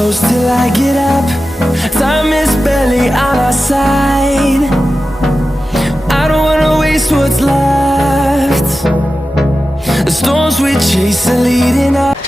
close till I get up. Time is barely on our side. I don't wanna waste what's left. The storms we chase are leading us.